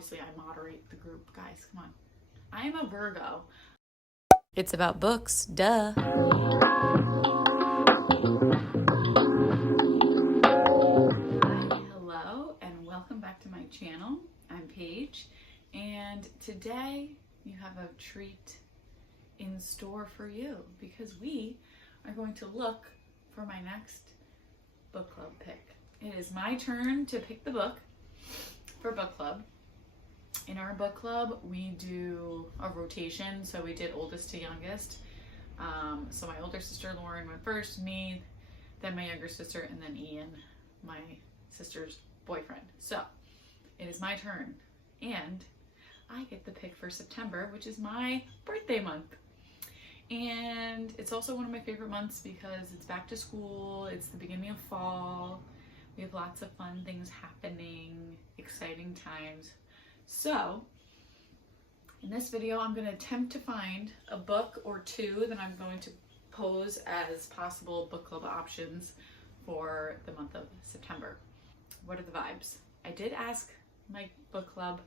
obviously I moderate the group, guys, come on. I am a Virgo. It's about books, duh. Hi, hello, and welcome back to my channel. I'm Paige, and today you have a treat in store for you because we are going to look for my next book club pick. It is my turn to pick the book for book club. In our book club, we do a rotation, so we did oldest to youngest. So my older sister Lauren went first, me, then my younger sister, and then Ian, my sister's boyfriend. So it is my turn, and I get the pick for September, which is my birthday month. And it's also one of my favorite months because it's back to school, it's the beginning of fall, we have lots of fun things happening, exciting times. So, in this video, I'm going to attempt to find a book or two that I'm going to pose as possible book club options for the month of September. What are the vibes? I did ask my book club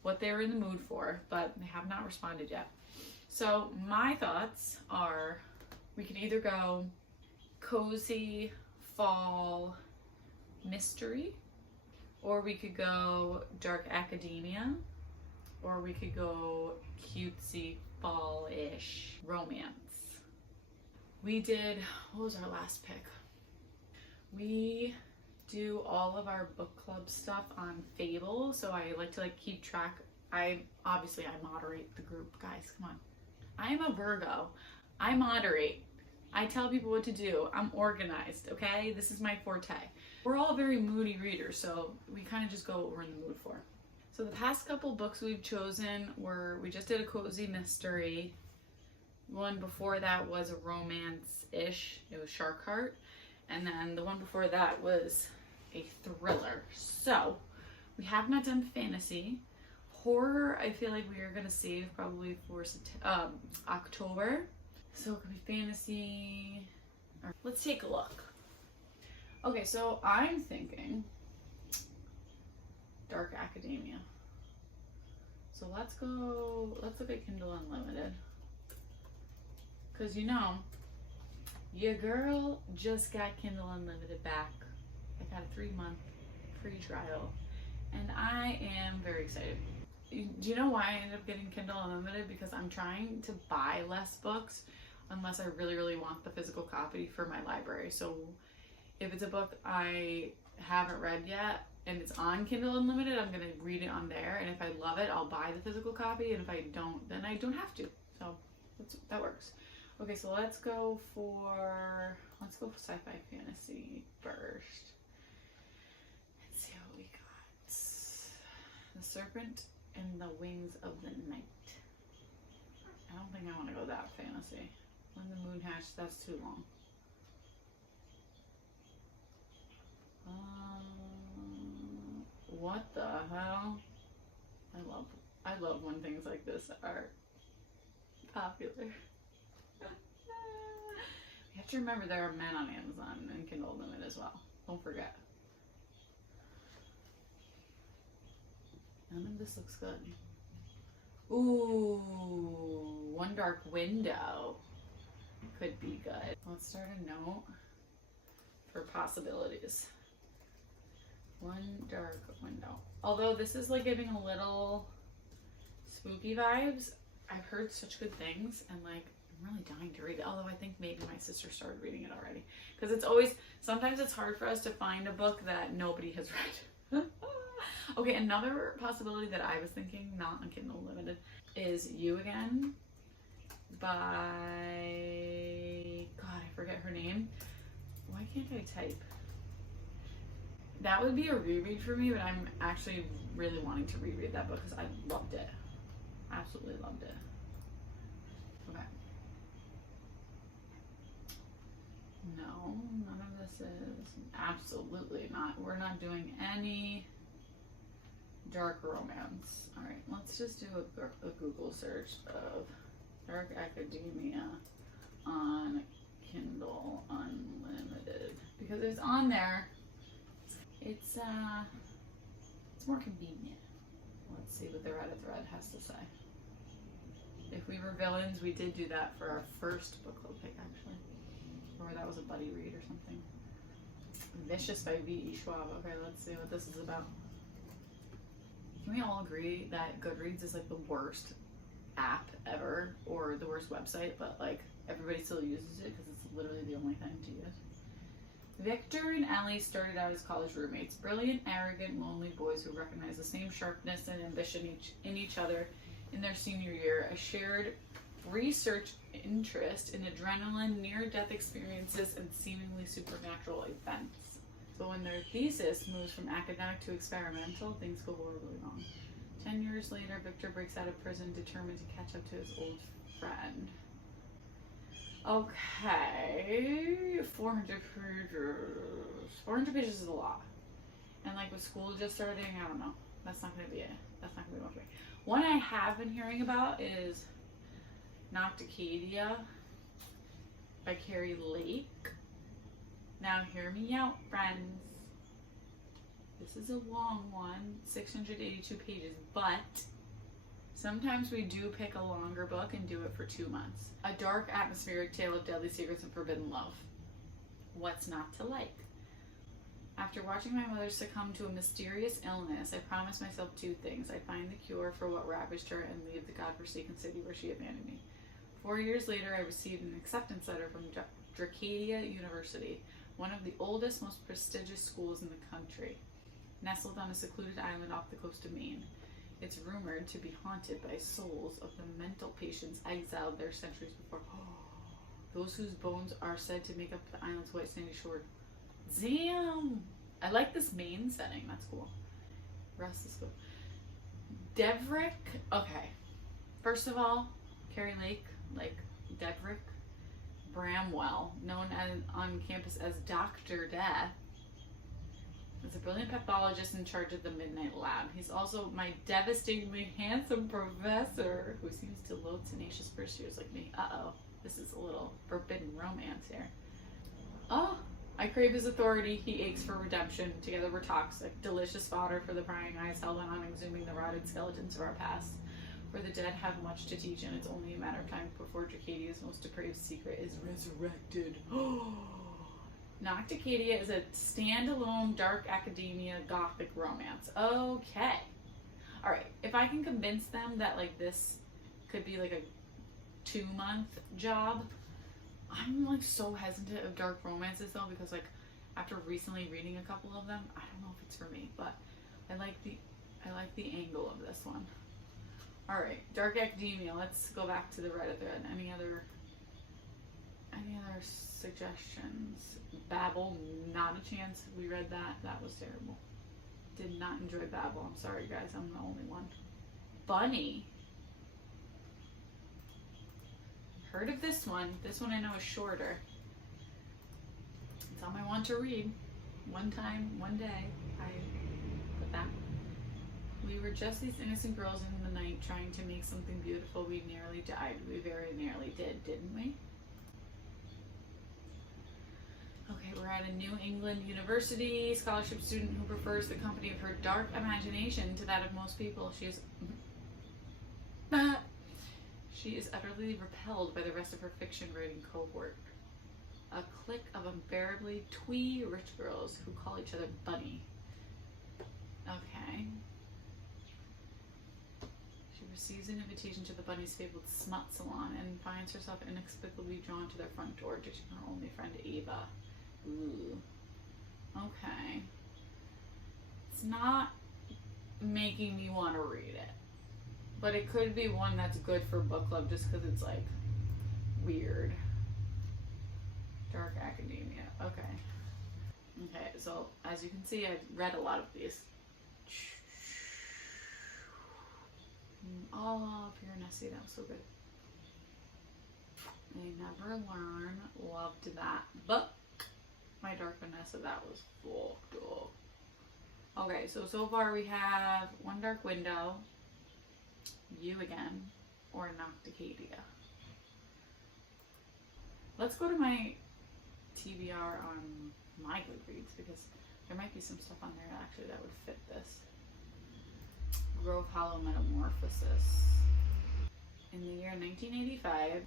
what they were in the mood for, but they have not responded yet. So, my thoughts are we could either go cozy fall mystery, or we could go dark academia, or we could go cutesy fall-ish romance. We did, what was our last pick? We do all of our book club stuff on Fable, so I like to keep track. I moderate the group, guys, come on. I am a Virgo. I moderate. I tell people what to do. I'm organized, okay? This is my forte. We're all very moody readers, so we kind of just go what we're in the mood for. So the past couple books we've chosen were, we just did a cozy mystery. One before that was a romance-ish. It was Shark Heart. And then the one before that was a thriller. So we have not done fantasy. Horror, I feel like we are going to save probably for October. So it could be fantasy. Let's take a look. Okay, so I'm thinking dark academia. So let's look at Kindle Unlimited. Cause you know, your girl just got Kindle Unlimited back. I got a 3-month free trial and I am very excited. Do you know why I ended up getting Kindle Unlimited? Because I'm trying to buy less books unless I really, really want the physical copy for my library. So if it's a book I haven't read yet and it's on Kindle Unlimited, I'm going to read it on there. And if I love it, I'll buy the physical copy. And if I don't, then I don't have to. So that works. Okay, so let's go for sci-fi fantasy first. Let's see what we got. The Serpent and the Wings of the Night. I don't think I want to go that fantasy. When the Moon Hatched, that's too long. What the hell? I love when things like this are popular. You have to remember there are men on Amazon and Kindle Unlimited as well. Don't forget. None of this looks good. Ooh, One Dark Window could be good. Let's start a note for possibilities. One Dark Window. Although this is giving a little spooky vibes, I've heard such good things and I'm really dying to read it. Although I think maybe my sister started reading it already. Because sometimes it's hard for us to find a book that nobody has read. Okay, another possibility that I was thinking, not on Kindle Unlimited, is You Again by, God, I forget her name. Why can't I type? That would be a reread for me, but I'm actually really wanting to reread that book because I loved it. Absolutely loved it. Okay. No, none of this is. Absolutely not. We're not doing any dark romance. All right, let's just do a Google search of dark academia on Kindle Unlimited because it's on there. It's more convenient. Let's what the Reddit thread has to say. If we were villains, we did do that for our first book club pick, actually. Or that was a buddy read or something. Vicious by V.E. Schwab. Okay, let's see what this is about. Can we all agree that Goodreads is like the worst app ever, or the worst website, but like everybody still uses it because it's literally the only thing to use? Victor and Ellie started out as college roommates, brilliant, arrogant, lonely boys who recognize the same sharpness and ambition in each other in their senior year, a shared research interest in adrenaline, near-death experiences, and seemingly supernatural events. But when their thesis moves from academic to experimental, things go horribly wrong. 10 years later, Victor breaks out of prison, determined to catch up to his old friend. Okay, 400 pages. 400 pages is a lot. And like with school just starting, I don't know. That's not going to be it. That's not going to be one for me. One I have been hearing about is Nocticadia by Carrie Lake. Now hear me out, friends. This is a long one, 682 pages, but sometimes we do pick a longer book and do it for 2 months. A dark, atmospheric tale of deadly secrets and forbidden love. What's not to like? After watching my mother succumb to a mysterious illness, I promised myself 2 things. I'd find the cure for what ravaged her and leave the godforsaken city where she abandoned me. 4 years later, I received an acceptance letter from Dracadia University, one of the oldest, most prestigious schools in the country, nestled on a secluded island off the coast of Maine. It's rumored to be haunted by souls of the mental patients exiled there centuries before. Those whose bones are said to make up the island's white sandy shore. Damn! I like this Maine setting. That's cool. Rest is cool. Devrick. Okay. First of all, Carrie Lake, like Devrick Bramwell, known on campus as Dr. Death, is a brilliant pathologist in charge of the Midnight Lab. He's also my devastatingly handsome professor who seems to loathe tenacious first years like me. Uh-oh. This is a little forbidden romance here. Oh, I crave his authority. He aches for redemption. Together we're toxic. Delicious fodder for the prying eyes held on exhuming the rotted skeletons of our past. For the dead have much to teach, and it's only a matter of time before Dracadia's most depraved secret is resurrected. Nocticadia is a standalone dark academia gothic romance. Okay. Alright, if I can convince them that like this could be like a 2-month job, I'm like so hesitant of dark romances though, because like after recently reading a couple of them, I don't know if it's for me, but I like the angle of this one. Alright, dark academia. Let's go back to the Reddit thread. Any other suggestions? Babel, not a chance. We read that. That was terrible. Did not enjoy Babel. I'm sorry guys, I'm the only one. Bunny. Heard of this one. This one I know is shorter. It's on my want to read. One time, one day, I put that. We were just these innocent girls in the night trying to make something beautiful. We nearly died. We very nearly did, didn't we? Okay, we're at a New England University scholarship student who prefers the company of her dark imagination to that of most people. She is utterly repelled by the rest of her fiction writing cohort. A clique of unbearably twee rich girls who call each other Bunny. Okay. She receives an invitation to the Bunny's fabled smut salon and finds herself inexplicably drawn to their front door due to her only friend Ava. Ooh. Okay. It's not making me want to read it. But it could be one that's good for book club just because it's like weird. Dark academia. Okay. Okay, so as you can see, I've read a lot of these. Oh, Pure Nessie, that was so good. They Never Learn. Loved that book. My Dark Vanessa, that was fucked up. Okay, so far we have One Dark Window, You Again, or Nocticadia. Let's go to my TBR on my Goodreads because there might be some stuff on there actually that would fit this. Grove Hollow Metamorphosis. In the year 1985,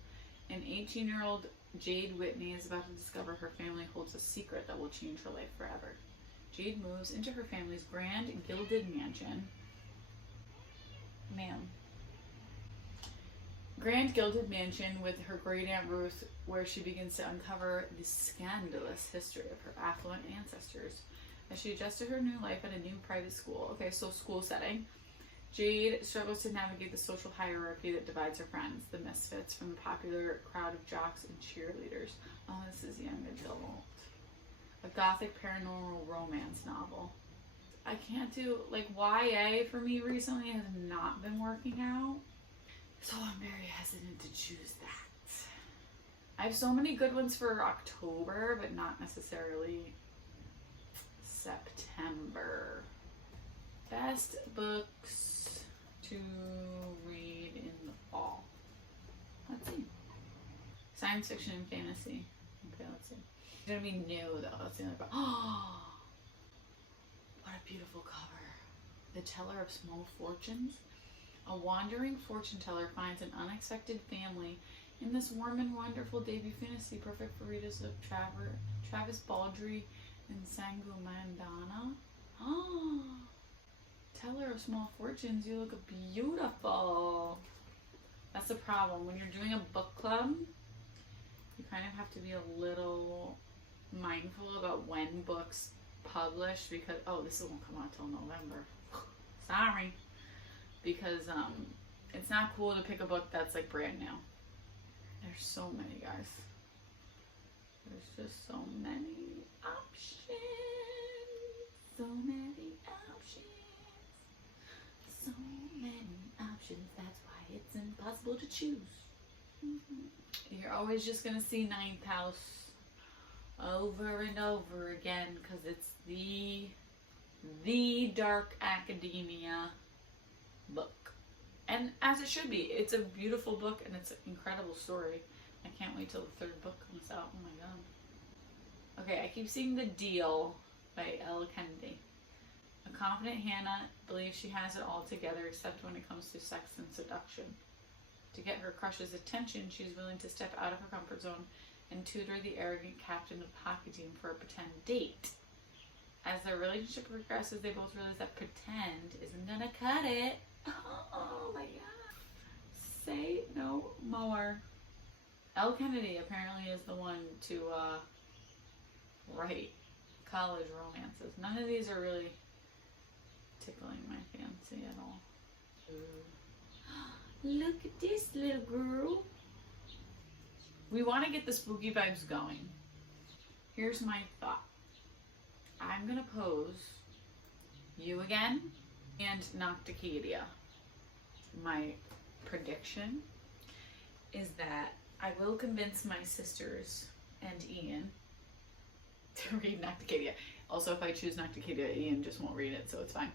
an 18-year-old Jade Whitney is about to discover her family holds a secret that will change her life forever. Jade moves into her family's grand gilded mansion. Grand gilded mansion with her great aunt Ruth, where she begins to uncover the scandalous history of her affluent ancestors as she adjusts to her new life at a new private school. Okay, so school setting. Jade struggles to navigate the social hierarchy that divides her friends, the misfits, from the popular crowd of jocks and cheerleaders. Oh, this is young adult. A gothic paranormal romance novel. I can't do, like, YA for me recently has not been working out. So I'm very hesitant to choose that. I have so many good ones for October, but not necessarily September. Best books to read in the fall. Let's see. Science fiction and fantasy. Okay, let's see. It's gonna be new though. That's the other book. Oh, what a beautiful cover. The Teller of Small Fortunes. A wandering fortune teller finds an unexpected family in this warm and wonderful debut fantasy, perfect for readers of Travis Baldree and Sangu Mandana. Oh, Teller of Small Fortunes, you look beautiful. That's the problem. When you're doing a book club, you kind of have to be a little mindful about when books publish because, oh, this won't come out till November. Sorry. Because it's not cool to pick a book that's like brand new. There's so many, guys. There's just so many options. So many options. So many options. That's why it's impossible to choose. You're always just gonna see Ninth House over and over again because it's the dark academia book, and as it should be. It's a beautiful book and it's an incredible story. I can't wait till the third book comes out. Oh my god. Okay, I keep seeing The Deal by Elle Kennedy. A confident Hannah believes she has it all together except when it comes to sex and seduction. To get her crush's attention, she's willing to step out of her comfort zone and tutor the arrogant captain of the hockey team for a pretend date. As their relationship progresses, they both realize that pretend isn't gonna cut it. Oh my god. Say no more. Elle Kennedy apparently is the one to write college romances. None of these are really tickling my fancy at all. Look at this little girl. We want to get the spooky vibes going. Here's my thought. I'm gonna pose You Again and Nocticadia. My prediction is that I will convince my sisters and Ian to read Nocticadia. Also, if I choose Nocticadia, Ian just won't read it, so it's fine.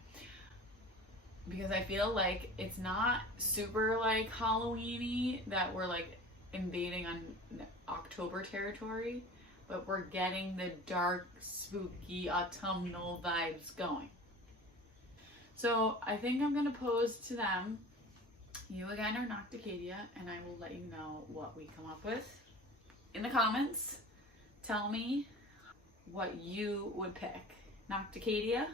Because I feel like it's not super like Halloween-y, that we're like invading on October territory, but we're getting the dark, spooky, autumnal vibes going. So I think I'm gonna pose to them You Again or Nocticadia, and I will let you know what we come up with. In the comments, tell me what you would pick. Nocticadia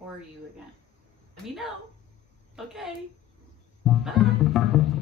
or You Again. Let me know. Okay. Bye.